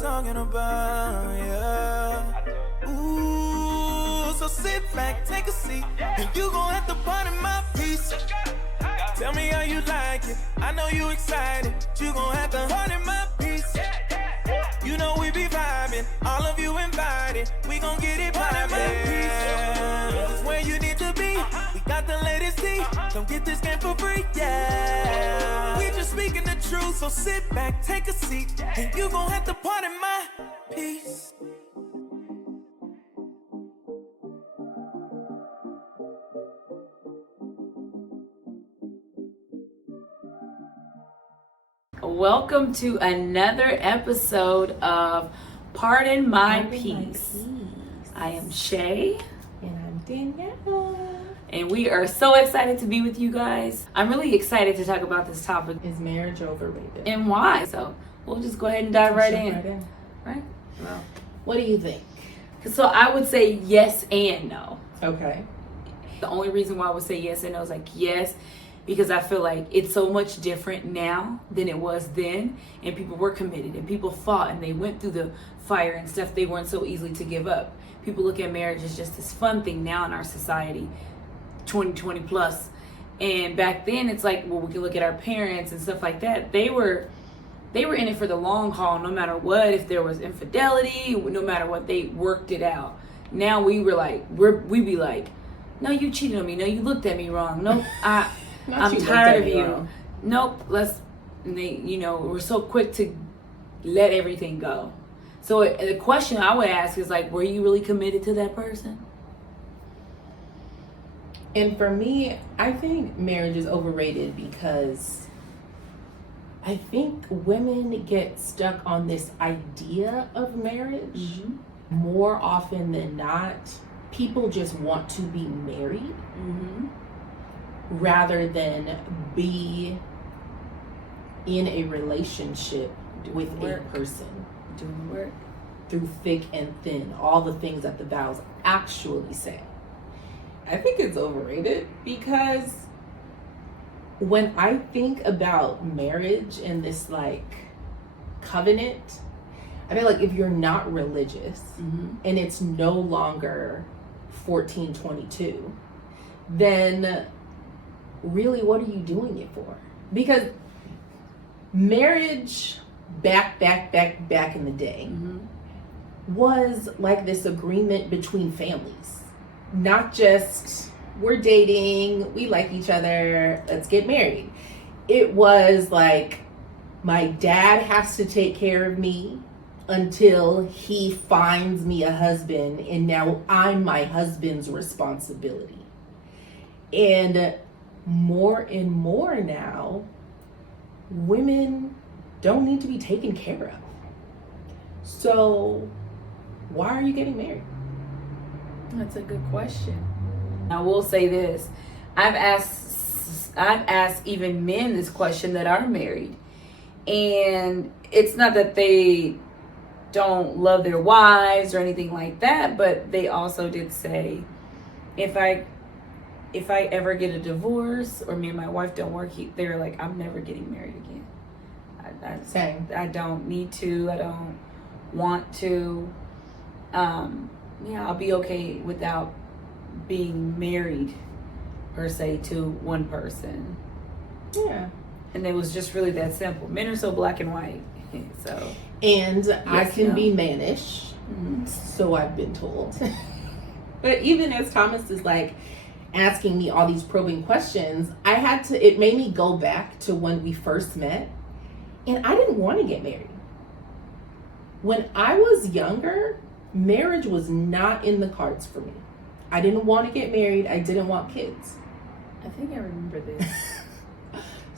talking about, yeah. Ooh, so sit back, take a seat, and you gon' have to pardon my peace. Tell me how you like it, I know you excited. You gon' have to pardon my peace. You know we be vibing, all of you invited. We gon' get it pardon my peace. It's where you need to be, we got the latest tea. Don't get this game for free, yeah. We just speaking the truth, so sit back, take a seat, and you gon' have to pardon my peace. Welcome to another episode of Pardon My Peace. I am Shay. And I'm Danielle. And we are so excited to be with you guys. I'm really excited to talk about this topic. Is marriage overrated? And why? So we'll just go ahead and dive right in. Right? Well, what do you think? So I would say yes and no. Okay. The only reason why I would say yes and no is like yes, because I feel like it's so much different now than it was then, and people were committed and people fought and they went through the fire and stuff. They weren't so easily to give up. People look at marriage as just this fun thing now in our society, 2020 plus. And back then it's like, well, we can look at our parents and stuff like that. They were in it for the long haul, no matter what. If there was infidelity, no matter what, they worked it out. Now we be like, no, you cheated on me. No, you looked at me wrong. No, I'm tired of you. Wrong. Nope. We're so quick to let everything go. So the question I would ask is like, were you really committed to that person? And for me, I think marriage is overrated because I think women get stuck on this idea of marriage more often than not. People just want to be married. Rather than be in a relationship with a person. Doing work. Through thick and thin. All the things that the vows actually say. I think it's overrated because when I think about marriage and this like covenant, I feel like if you're not religious and it's no longer 1422, then really, what are you doing it for? Because marriage back in the day was like this agreement between families. Not just, we're dating, we like each other, let's get married. It was like, my dad has to take care of me until he finds me a husband, and now I'm my husband's responsibility. And more now, women don't need to be taken care of. So why are you getting married? That's a good question. I will say this. I've asked even men this question that are married. And it's not that they don't love their wives or anything like that, but they also did say, if I ever get a divorce or me and my wife don't work, they're like, I'm never getting married again. Same. I don't need to. I don't want to. I'll be okay without being married per se to one person. Yeah. And it was just really that simple. Men are so black and white. So. And yes, I can be mannish, so I've been told. But even as Thomas is like asking me all these probing questions, it made me go back to when we first met, and I didn't want to get married. When I was younger, marriage was not in the cards for me. I didn't want to get married. I didn't want kids. I think I remember this.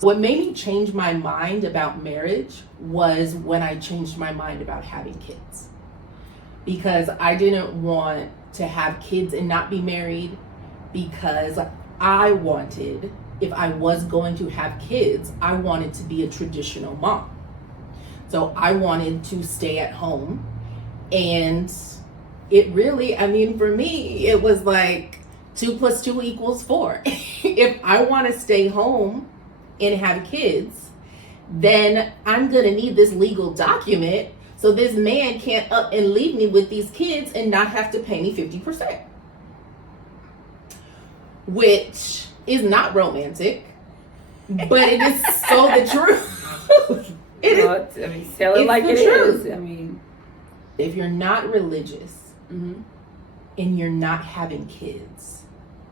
What made me change my mind about marriage was when I changed my mind about having kids. Because I didn't want to have kids and not be married, because I wanted, if I was going to have kids, I wanted to be a traditional mom. So I wanted to stay at home, and it really, for me, it was like 2 + 2 = 4. If I want to stay home and have kids, then I'm going to need this legal document So this man can't up and leave me with these kids and not have to pay me 50%. Which is not romantic, but it is so the truth. I mean, tell it like it is. I mean, if you're not religious and you're not having kids,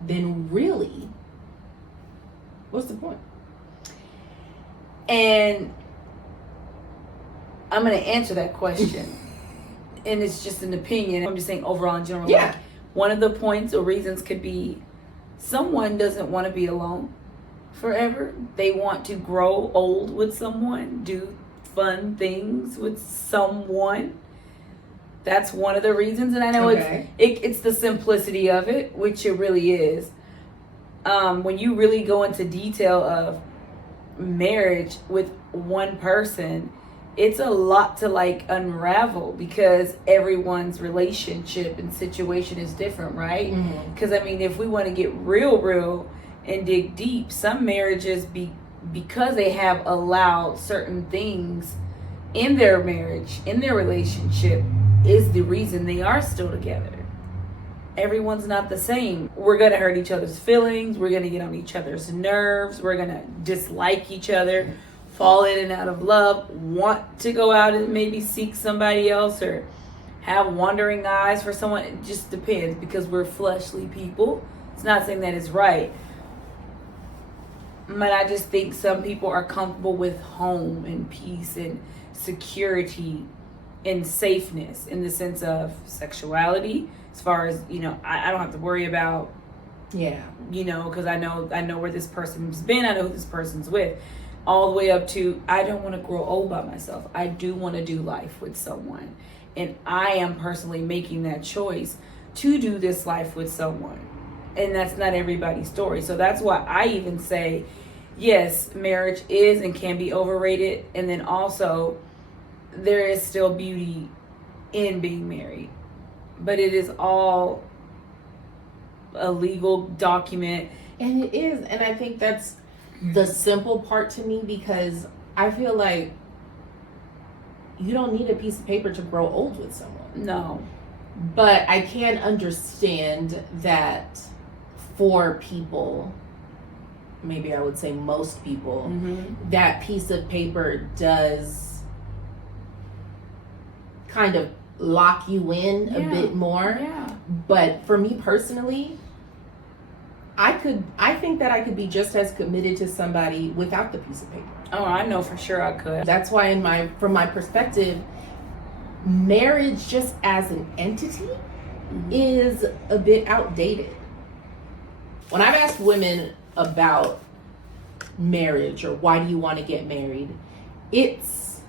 then really, what's the point? And I'm going to answer that question. And it's just an opinion. I'm just saying overall in general. Yeah. Like, one of the points or reasons could be someone doesn't want to be alone forever. They want to grow old with someone, do fun things with someone. That's one of the reasons. And I know it's the simplicity of it, which it really is. When you really go into detail of marriage with one person, it's a lot to like unravel because everyone's relationship and situation is different, right? Because I mean, if we want to get real and dig deep, some marriages because they have allowed certain things in their marriage, in their relationship, is the reason they are still together. Everyone's not the same. We're going to hurt each other's feelings. We're going to get on each other's nerves. We're going to dislike each other, fall in and out of love, want to go out and maybe seek somebody else or have wandering eyes for someone. It just depends because we're fleshly people. It's not saying that it's right. But I just think some people are comfortable with home and peace and security and safeness in the sense of sexuality. As far as, you know, I don't have to worry about, you know, because I know where this person's been. I know who this person's with. All the way up to, I don't want to grow old by myself. I do want to do life with someone. And I am personally making that choice to do this life with someone. And that's not everybody's story. So that's why I even say, yes, marriage is and can be overrated. And then also, there is still beauty in being married. But it is all a legal document. And it is. And I think that's the simple part to me because I feel like you don't need a piece of paper to grow old with someone. No. But I can understand that for people, maybe I would say most people, that piece of paper does kind of lock you in a bit more. Yeah. But for me personally, I think that I could be just as committed to somebody without the piece of paper. Oh, I know for sure I could. That's why from my perspective, marriage just as an entity is a bit outdated. When I've asked women about marriage or why do you want to get married, it's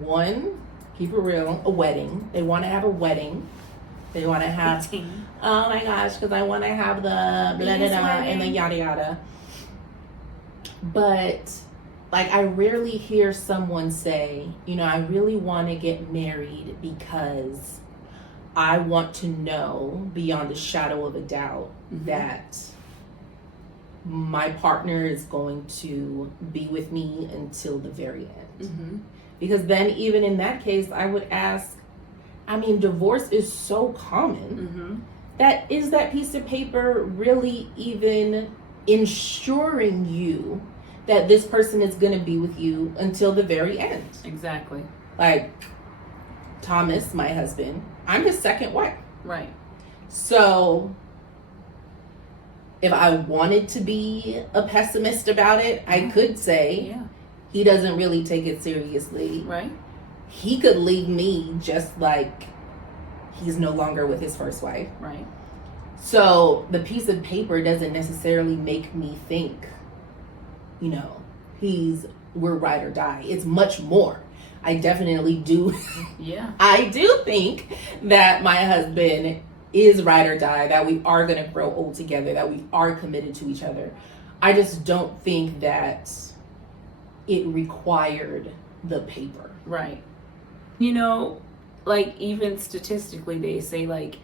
one, keep it real, a wedding. They want to have a wedding. They want to have, oh my gosh, because I want to have the blah, blah, blah, and the yada, yada. But, like, I rarely hear someone say, you know, I really want to get married because I want to know beyond a shadow of a doubt that my partner is going to be with me until the very end. Because then even in that case, I would ask, I mean, divorce is so common that is that piece of paper really even ensuring you that this person is going to be with you until the very end? Exactly. Like Thomas, my husband, I'm his second wife. Right. So if I wanted to be a pessimist about it, I could say he doesn't really take it seriously. Right. He could leave me just like he's no longer with his first wife. Right. So the piece of paper doesn't necessarily make me think, you know, we're ride or die. It's much more. I definitely do. I do think that my husband is ride or die, that we are going to grow old together, that we are committed to each other. I just don't think that it required the paper. Right. You know, like even statistically, they say like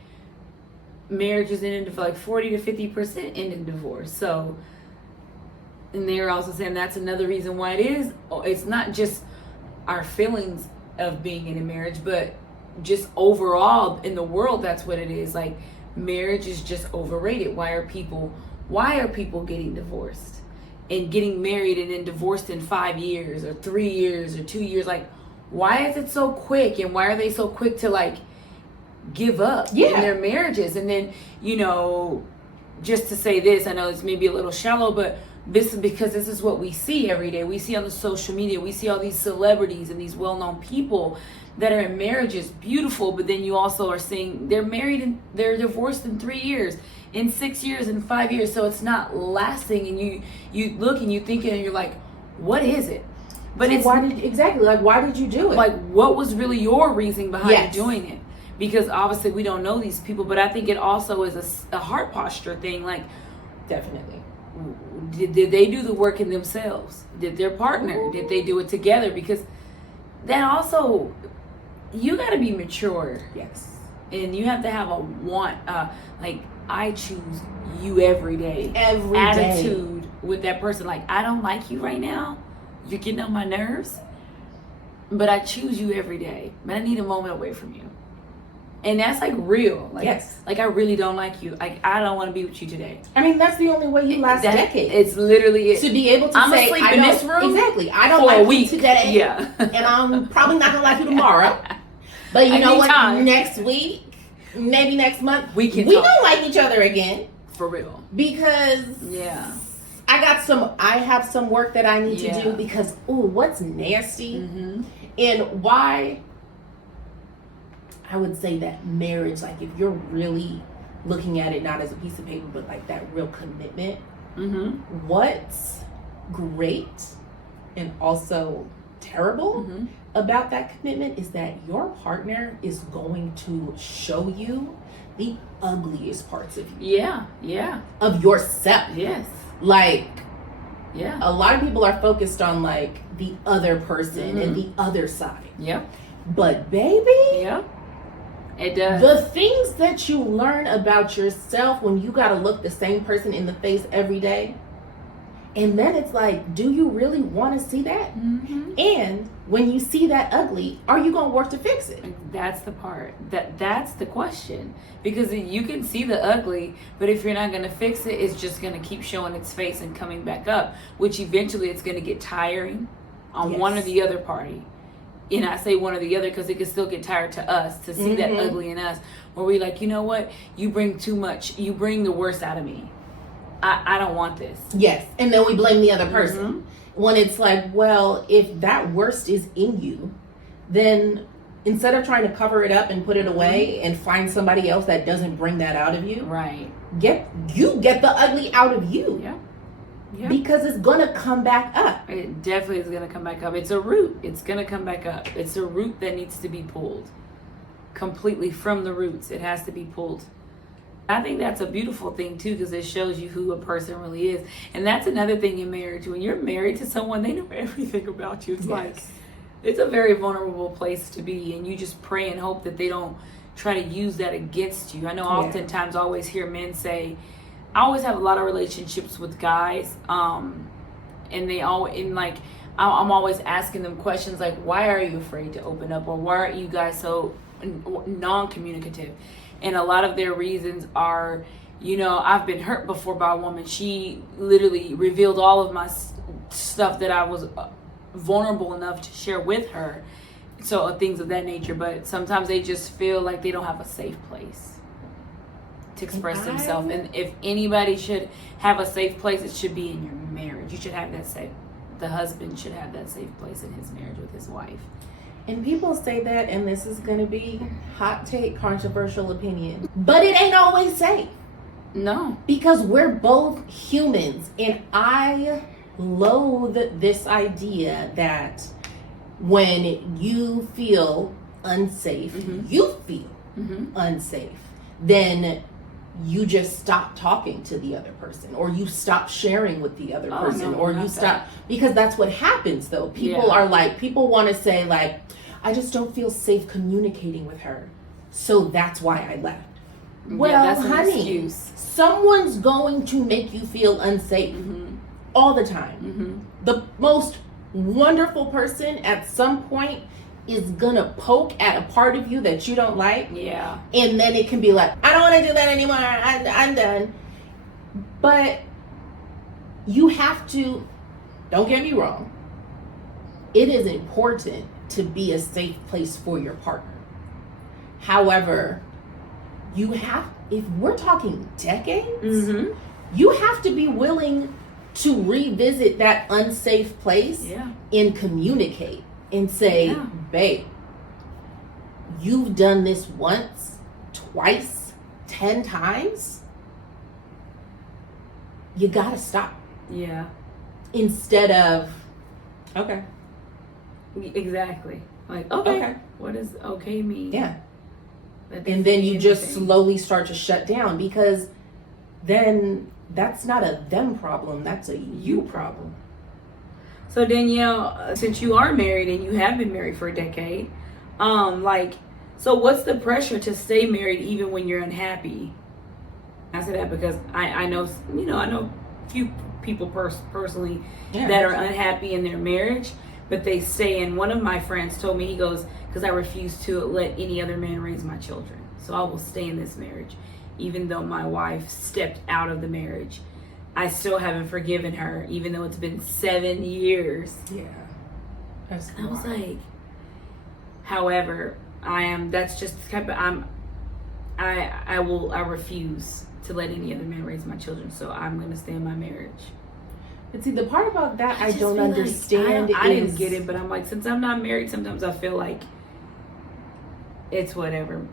marriages end in like 40 to 50% end in divorce. So, and they're also saying that's another reason why it's not just our feelings of being in a marriage, but just overall in the world, that's what it is. Like, marriage is just overrated. Why are people getting divorced and getting married and then divorced in 5 years or 3 years or 2 years? Like, why is it so quick? And why are they so quick to like give up in their marriages? And then, you know, just to say this, I know it's maybe a little shallow, but this is because this is what we see every day. We see on the social media, we see all these celebrities and these well-known people that are in marriages, beautiful, but then you also are seeing they're married and they're divorced in 3 years, in 6 years, in 5 years. So it's not lasting, and you look and you think and you're like, what is it? But so it's why did you do it? Like, what was really your reason behind doing it? Because obviously we don't know these people, but I think it also is a heart posture thing. Like, definitely, did they do the work in themselves? Did their partner? Did they do it together? Because that also, you got to be mature. Yes. And you have to have a like, I choose you every day. Every attitude with that person. Like, I don't like you right now. You're getting on my nerves. But I choose you every day. But I need a moment away from you. And that's like real. Like, yes. Like, I really don't like you. Like, I don't want to be with you today. I mean, that's the only way you last decades. It's literally it. To be able to I'm say, asleep in this room. Exactly. I don't like you today. Yeah. And I'm probably not going to like you tomorrow. But you know what? Time. Next week, maybe next month, we gonna like each other again. For real. Because I have some work that I need to do, because what's nasty and why I would say that marriage, like, if you're really looking at it not as a piece of paper but like that real commitment, what's great and also terrible about that commitment is that your partner is going to show you the ugliest parts of you. Of yourself. Yes. Like, a lot of people are focused on like the other person and the other side. But baby, it does. The things that you learn about yourself when you got to look the same person in the face every day. And then it's like, do you really want to see that? And when you see that ugly, are you going to work to fix it? That's the part. That's the question. Because you can see the ugly, but if you're not going to fix it, it's just going to keep showing its face and coming back up, which eventually it's going to get tiring on one or the other party. And I say one or the other because it can still get tired to us to see that ugly in us, where we like, you know what? You bring too much. You bring the worst out of me. I don't want this. Yes. And then we blame the other person. When it's like, well, if that worst is in you, then instead of trying to cover it up and put it away and find somebody else that doesn't bring that out of you, get the ugly out of you. Because it's gonna come back up. It definitely is gonna come back up. It's a root. It's gonna come back up. It's a root that needs to be pulled completely from the roots. It has to be pulled. I think that's a beautiful thing too, because it shows you who a person really is. And that's another thing in marriage. When you're married to someone, they know everything about you. It's like, it's a very vulnerable place to be, and you just pray and hope that they don't try to use that against you. I know oftentimes I always hear men say, I always have a lot of relationships with guys, and they all in like, I'm always asking them questions like, why are you afraid to open up, or why are you guys so non-communicative? And a lot of their reasons are, you know, I've been hurt before by a woman. She literally revealed all of my stuff that I was vulnerable enough to share with her. So things of that nature. But sometimes they just feel like they don't have a safe place to express themselves. And if anybody should have a safe place, it should be in your marriage. You should have that safe. The husband should have that safe place in his marriage with his wife. And people say that, and this is going to be hot take, controversial opinion, but it ain't always safe. No. Because we're both humans, and I loathe this idea that when you feel unsafe, unsafe, then you just stop talking to the other person, or you stop sharing with the other person, or you stop, because that's what happens though. People are like, people want to say like, I just don't feel safe communicating with her, so that's why I left. Well, that's an honey, excuse. Someone's going to make you feel unsafe all the time. The most wonderful person at some point is gonna poke at a part of you that you don't like. Yeah. And then it can be like, I don't want to do that anymore. I'm done. But you have to, don't get me wrong, it is important to be a safe place for your partner. However, you have, if we're talking decades, you have to be willing to revisit that unsafe place and communicate and say, babe, you've done this once, twice, 10 times. You gotta stop. Yeah. Instead of, okay. Exactly. Like, okay. What does okay mean? Yeah. And then you just slowly start to shut down, because then that's not a them problem, that's a you problem. So Danielle, since you are married and you have been married for a decade, so what's the pressure to stay married even when you're unhappy? I say that because I know a few people personally that are unhappy in their marriage, but they stay. And one of my friends told me, he goes, because I refuse to let any other man raise my children, so I will stay in this marriage. Even though my wife stepped out of the marriage, I still haven't forgiven her, even though it's been 7 years. Yeah. That's I was like, however, I refuse to let any other man raise my children, so I'm going to stay in my marriage. But see, the part about that I don't understand I didn't get it, but I'm like, since I'm not married, sometimes I feel like it's whatever.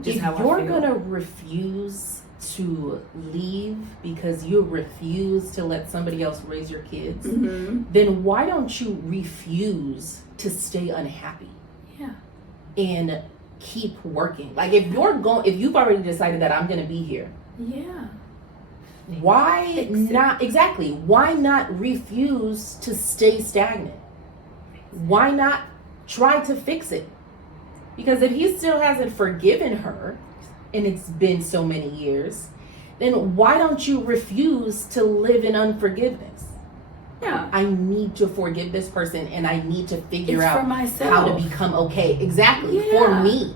Just if how you're I feel. gonna refuse to leave because you refuse to let somebody else raise your kids, then why don't you refuse to stay unhappy? Yeah. And keep working. Like if you've already decided that I'm gonna be here. Yeah. Why not refuse to stay stagnant? Why not try to fix it? Because if he still hasn't forgiven her, and it's been so many years, then why don't you refuse to live in unforgiveness? Yeah. I need to forgive this person, and I need to figure out how to become okay. Exactly. Yeah. For me.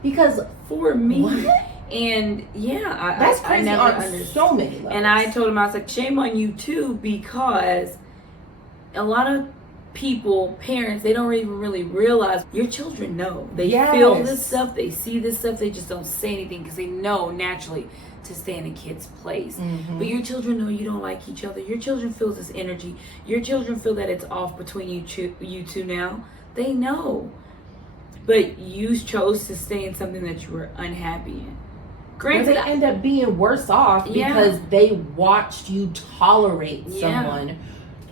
Because for me. What? And that's crazy. I never on understood. So many levels. And I told him, I was like, shame on you too, because a lot of people, parents, they don't even really realize your children know. They feel this stuff, they see this stuff, they just don't say anything because they know naturally to stay in a kid's place. But your children know you don't like each other. Your children feel this energy. Your children feel that it's off between you two now. They know. But you chose to stay in something that you were unhappy in. Granted, they end up being worse off because they watched you tolerate someone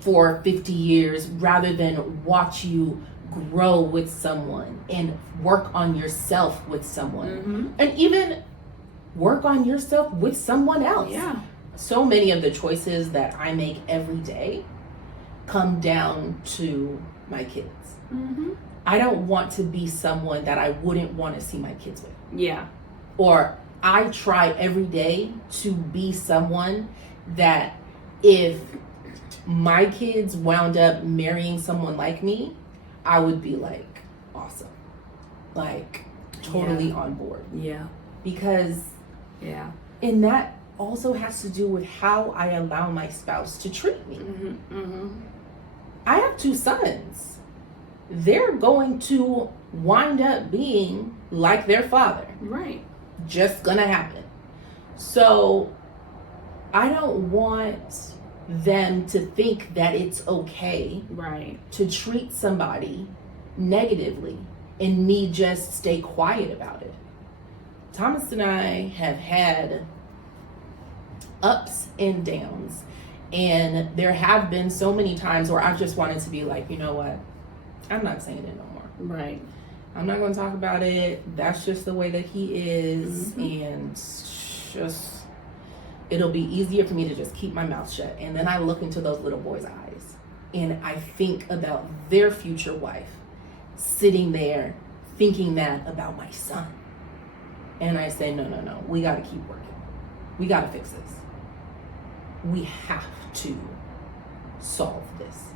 for 50 years rather than watch you grow with someone and work on yourself with someone. And even work on yourself with someone else. Yeah. So many of the choices that I make every day come down to my kids. I don't want to be someone that I wouldn't want to see my kids with. Yeah. Or I try every day to be someone that if my kids wound up marrying someone like me, I would be like, awesome. Like, totally on board. Yeah. Because, and that also has to do with how I allow my spouse to treat me. I have 2 sons. They're going to wind up being like their father. Right. Just gonna happen. So I don't want them to think that it's okay to treat somebody negatively and me just stay quiet about it. Thomas and I have had ups and downs, and there have been so many times where I've just wanted to be like, you know what, I'm not saying it no more. Right. I'm not going to talk about it. That's just the way that he is. And just, it'll be easier for me to just keep my mouth shut. And then I look into those little boys' eyes and I think about their future wife sitting there thinking that about my son. And I say, no. We got to keep working. We got to fix this. We have to solve this.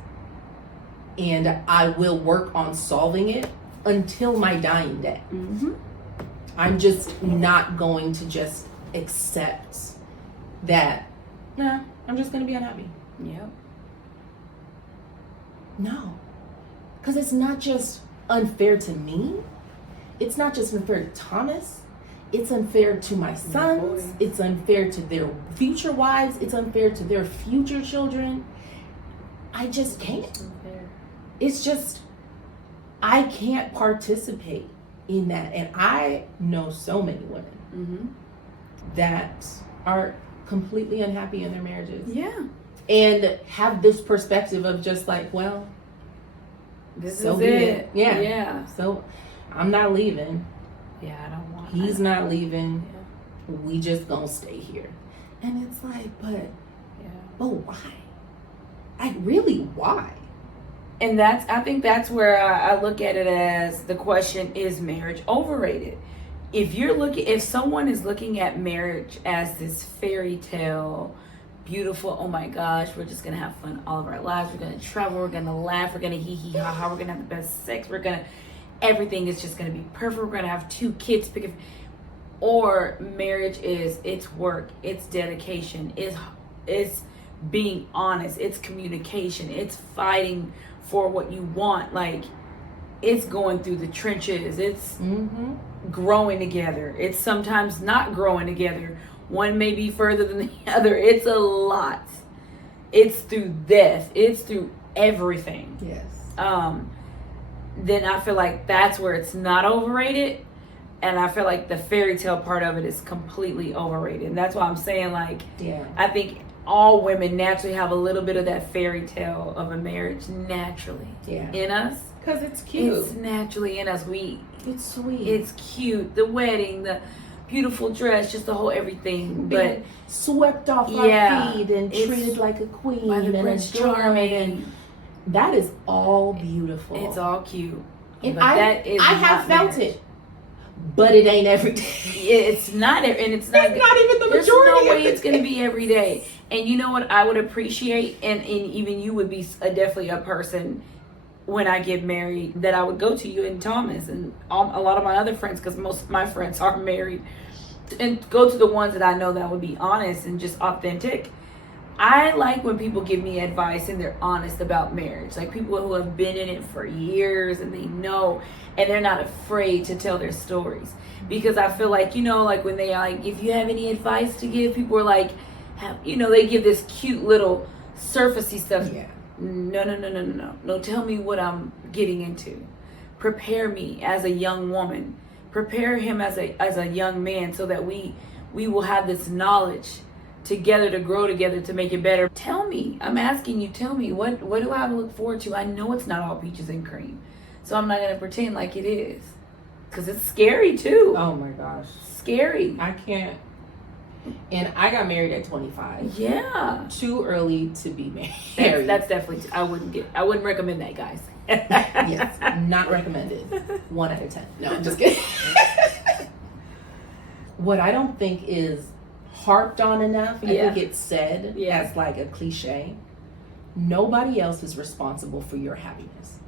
And I will work on solving it until my dying day. Mm-hmm. I'm just not going to just accept that, nah, I'm just going to be unhappy. Yep. No. Because it's not just unfair to me. It's not just unfair to Thomas. It's unfair to my sons. It's unfair to their future wives. It's unfair to their future children. I just can't. It's just, I can't participate in that. And I know so many women that are completely unhappy in their marriages. Yeah. And have this perspective of just like, well, this so is be it. Yeah. Yeah. So I'm not leaving. Yeah, I don't want He's not leaving. Yeah. We just gonna stay here. And it's like, but why? Why? And I think that's where I look at it as the question, is marriage overrated? If someone is looking at marriage as this fairy tale, beautiful, oh my gosh, we're just gonna have fun all of our lives, we're gonna travel, we're gonna laugh, we're gonna hee hee ha ha, we're gonna have the best sex, everything is just gonna be perfect, we're gonna have 2 kids, or marriage is, it's work, it's dedication, it's being honest, it's communication, it's fighting for what you want, like it's going through the trenches, it's growing together, it's sometimes not growing together, one may be further than the other, it's a lot, it's through death, it's through everything. Yes. Then I feel like that's where it's not overrated, and I feel like the fairy tale part of it is completely overrated, and that's why I'm saying, like, I think all women naturally have a little bit of that fairy tale of a marriage naturally in us. Because it's cute. It's naturally in us. It's sweet. It's cute. The wedding, the beautiful dress, just the whole everything. But swept off our feet and treated like a queen by the Prince Charming. That is all beautiful. It's all cute. And but I have felt it. But it ain't every day. It's not, and it's not even the majority. There's no way it's going to be every day. And you know what I would appreciate, and even you would be definitely a person when I get married that I would go to you and Thomas and a lot of my other friends, because most of my friends are married, and go to the ones that I know that would be honest and just authentic. I like when people give me advice and they're honest about marriage, like people who have been in it for years and they know, and they're not afraid to tell their stories. Because I feel like, like when they like, if you have any advice to give, people are like, they give this cute little surfacey stuff. Yeah. No, tell me what I'm getting into. Prepare me as a young woman. Prepare him as a young man, so that we will have this knowledge together to grow together to make it better. Tell me, I'm asking you, tell me, what do I have to look forward to? I know it's not all peaches and cream, so I'm not going to pretend like it is, because it's scary too. Oh my gosh. Scary. I can't. And I got married at 25. Yeah. Too early to be married. That's definitely, I wouldn't recommend that, guys. Yes, not recommended. 1 out of 10. No, I'm just kidding. What I don't think is harped on enough, I think it's said as like a cliche, nobody else is responsible for your happiness.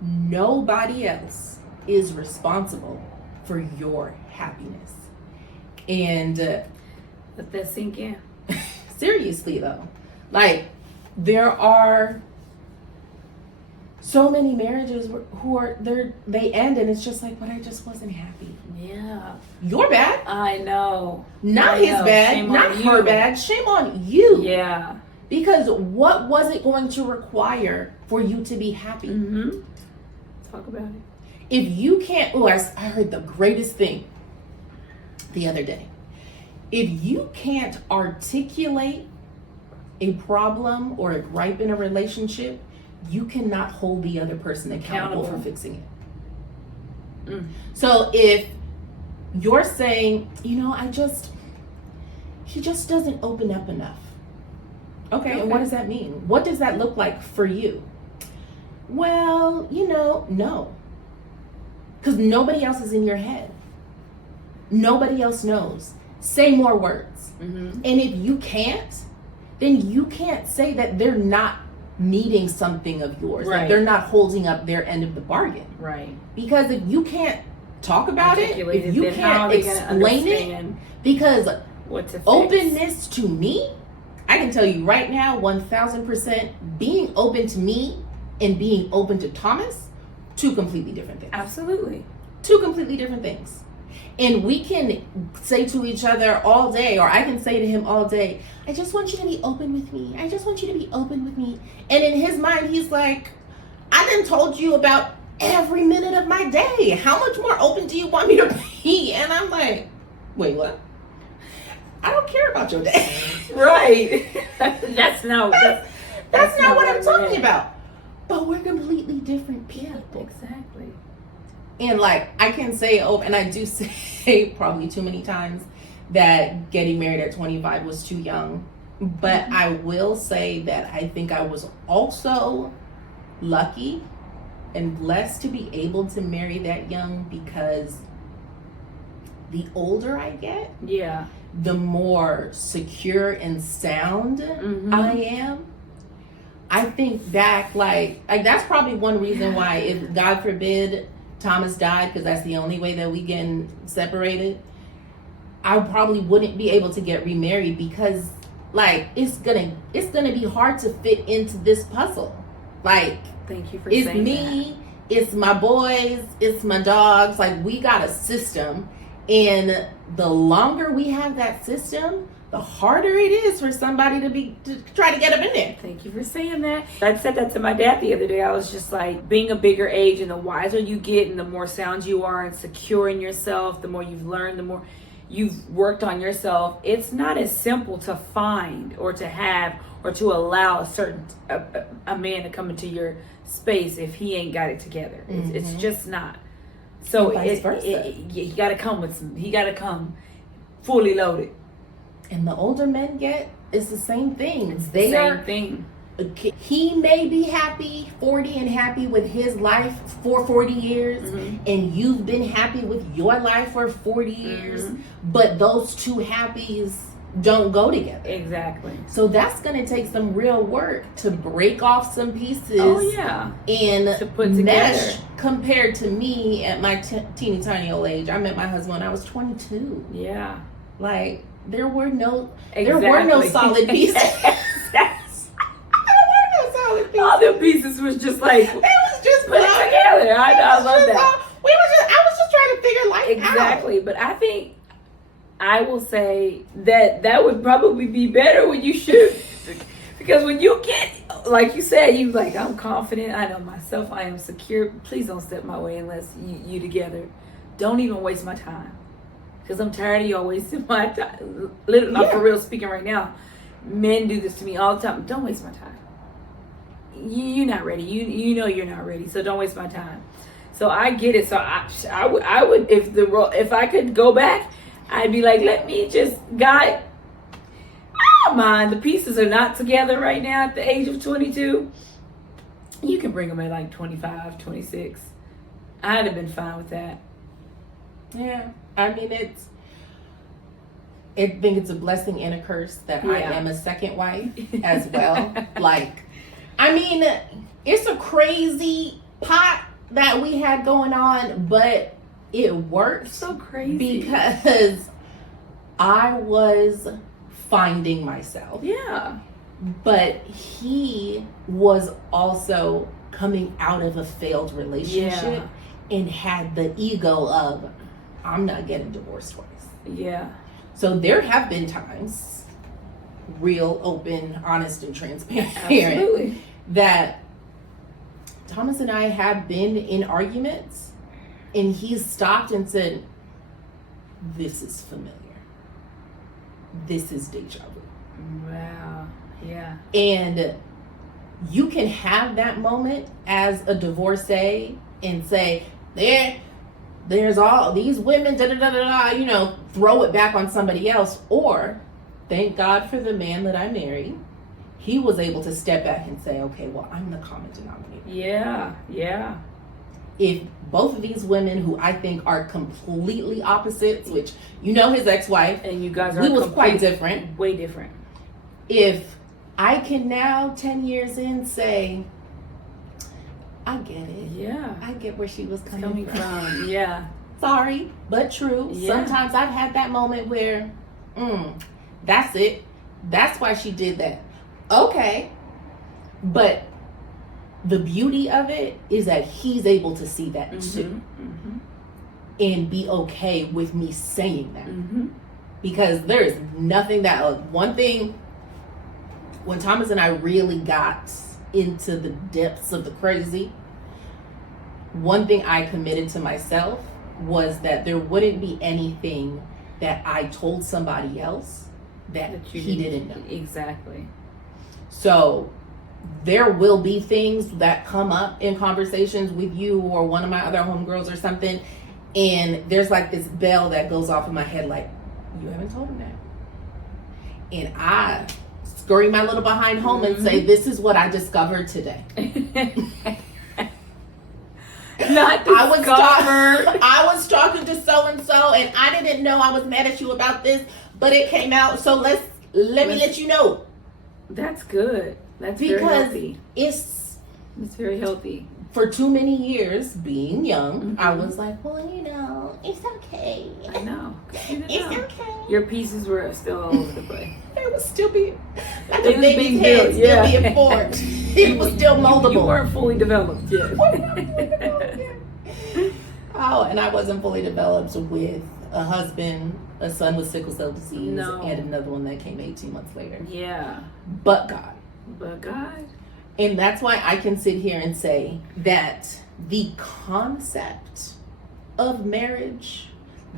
Nobody else is responsible for your happiness. And let that sink in. Seriously though, like there are so many marriages they end and it's just like, but I just wasn't happy. Yeah. Your bad. I know. Not his bad. Shame not on her you. bad. Shame on you. Yeah. Because what was it going to require for you to be happy? Talk about it. If you can't, I heard the greatest thing the other day. If you can't articulate a problem or a gripe in a relationship, you cannot hold the other person accountable for fixing it. So if you're saying, he just doesn't open up enough. Okay, and what does that mean? What does that look like for you? Well, no. Because nobody else is in your head. Nobody else knows. Say more words. And if you can't, then you can't say that they're not needing something of yours. Right. Like they're not holding up their end of the bargain. Right. Because if you can't talk about it, if you then how can't are they gonna explain it, understand because what to fix? openness to me, I can tell you right now, 1000%, being open to me and being open to Thomas, two completely different things. Absolutely. Two completely different things. And we can say to each other all day, or I can say to him all day, I just want you to be open with me. I just want you to be open with me. And in his mind, he's like, I done told you about every minute of my day. How much more open do you want me to be? And I'm like, wait, what? I don't care about your day. Right. That's not what I'm talking about. But we're completely different people. Yeah, exactly. And like, I can say, and I do say probably too many times that getting married at 25 was too young. But I will say that I think I was also lucky and blessed to be able to marry that young, because the older I get, yeah, the more secure and sound I am. I think back, like that's probably one reason why, if God forbid Thomas died, because that's the only way that we get separated, I probably wouldn't be able to get remarried, because like it's gonna be hard to fit into this puzzle. Like, thank you for it's saying me, it's my boys, it's my dogs. Like, we got a system, and the longer we have that system, the harder it is for somebody to try to get up in there. Thank you for saying that. I said that to my dad the other day. I was just like, being a bigger age, and the wiser you get and the more sound you are and secure in yourself, the more you've learned, the more you've worked on yourself, it's not as simple to find or to have or to allow a man to come into your space if he ain't got it together. It's just not. So vice versa. He got to come fully loaded. And the older men get, it's the same thing. It's the same thing. He may be happy, 40 and happy with his life for 40 years, and you've been happy with your life for 40 years, but those two happies don't go together. Exactly. So that's going to take some real work to break off some pieces. Oh, yeah. And to put mesh. together. Compared to me at my teeny tiny old age. I met my husband when I was 22. Yeah. Like, there were no Exactly. solid pieces. All the pieces was just like, it was just put it together. I love that. I was just trying to figure life out. Exactly. But I think I will say that would probably be better when you shoot. Because when you get, like you said, you like, I'm confident, I know myself, I am secure. Please don't step my way unless you together. Don't even waste my time. Because I'm tired of y'all wasting my time. Literally, not for real, speaking right now. Men do this to me all the time. Don't waste my time. You're not ready. You know you're not ready. So don't waste my time. So I get it. So I would if I could go back, I'd be like, let me just guide. I don't mind. The pieces are not together right now at the age of 22. You can bring them at like 25, 26. I'd have been fine with that. Yeah. I mean, I think it's a blessing and a curse that I am a second wife as well. Like, I mean, it's a crazy pot that we had going on, but it worked. So crazy. Because I was finding myself. Yeah. But he was also coming out of a failed relationship and had the ego of, I'm not getting divorced twice. Yeah. So there have been times, real, open, honest, and transparent, Absolutely. that Thomas and I have been in arguments, and he's stopped and said, this is familiar. This is deja vu. Wow. Yeah. And you can have that moment as a divorcee and say, there's all these women, throw it back on somebody else. Or, thank God for the man that I married. He was able to step back and say, okay, well, I'm the common denominator. Yeah, yeah. If both of these women, who I think are completely opposites, which, his ex-wife, and you guys are we was quite different. Way different. If I can now, 10 years in, say, I get it. Yeah. I get where she was coming from. Yeah. Sorry, but true. Yeah. Sometimes I've had that moment where, that's it. That's why she did that. Okay. But the beauty of it is that he's able to see that too. Mm-hmm. And be okay with me saying that. Mm-hmm. Because there's nothing that, one thing, when Thomas and I really got into the depths of the crazy, one thing I committed to myself was that there wouldn't be anything that I told somebody else that he didn't know. Exactly. So there will be things that come up in conversations with you or one of my other homegirls or something, and there's like this bell that goes off in my head like, you haven't told him that. And I scurry my little behind home and say, this is what I discovered today. Not discovered. I was talking to so-and-so and I didn't know I was mad at you about this, but it came out, so let me let you know. That's good. That's because very healthy. It's very healthy. For too many years, being young, I was like, well, it's okay. I know. It's okay. Your pieces were still all over the place. They would still be, like they a baby's head still being formed. It was still moldable. You weren't fully developed yet. Oh, and I wasn't fully developed with a husband, a son with sickle cell disease, and another one that came 18 months later. Yeah. But God. But God. And that's why I can sit here and say that the concept of marriage,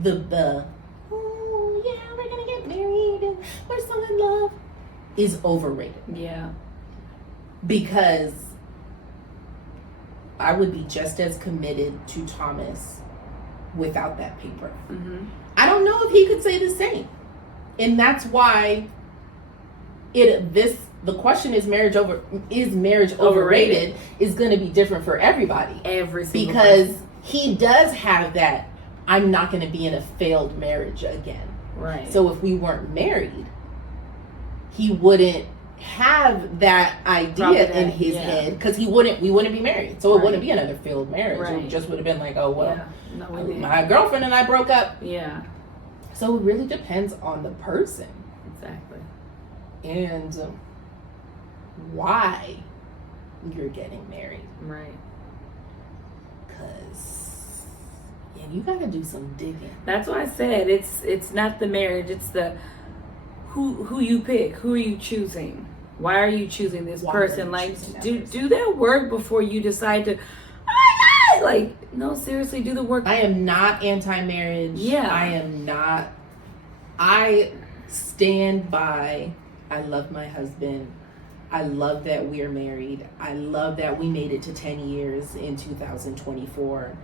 oh yeah, we're gonna get married and we're so in love, is overrated. Yeah. Because I would be just as committed to Thomas without that paper. Mm-hmm. I don't know if he could say the same. And that's why the question is marriage overrated is going to be different for everybody. Every single because person. He does have that, I'm not going to be in a failed marriage again. Right. So if we weren't married, he wouldn't have that idea in his head, because we wouldn't be married. So it wouldn't be another failed marriage. Right. It just would have been like, oh well, my girlfriend and I broke up. Yeah. So it really depends on the person. Exactly. And why you're getting married. Right. Because you gotta do some digging. That's why I said it's not the marriage, it's the who you pick. Who are you choosing? Why are you choosing this person? Like, do that work before you decide to, oh my God! Like, no, seriously, do the work. I am not anti-marriage. Yeah. I am not. I stand by, I love my husband. I love that we're married. I love that we made it to 10 years in 2024.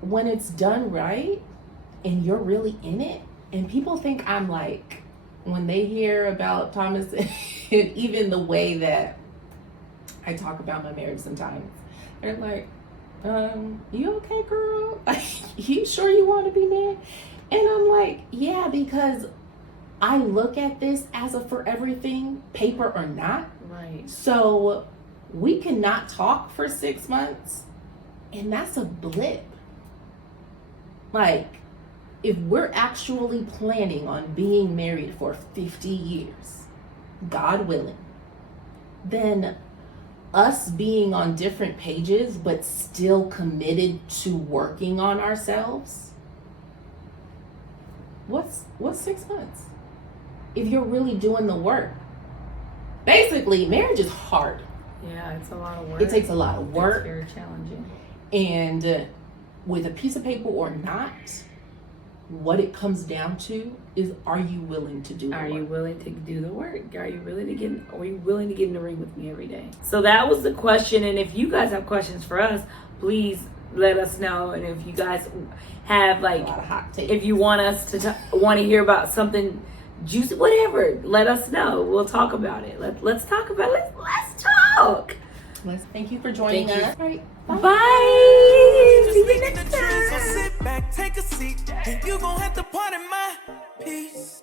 When it's done right and you're really in it, and people think I'm like, when they hear about Thomas and even the way that I talk about my marriage sometimes, they're like, you okay, girl? You sure you want to be married? And I'm like, yeah, because I look at this as a forever thing, paper or not. Right. So we cannot talk for 6 months, and that's a blip. Like, if we're actually planning on being married for 50 years, God willing, then us being on different pages but still committed to working on ourselves, what's 6 months? If you're really doing the work. Basically, marriage is hard. Yeah, it's a lot of work. It takes a lot of work. It's very challenging. And with a piece of paper or not, what it comes down to is, are you willing to do the work? Are you willing to do the work? Are you willing to get in the ring with me every day? So that was the question. And if you guys have questions for us, please let us know. And if you guys have like, a lot of hot takes. If you want us to want to hear about something juicy, whatever, let us know. We'll talk about it. Let's talk about it. Let's talk. Thank you for joining us. All right. Bye. See you next So time. sit back, take a seat, and you gon' have to pardon my peace.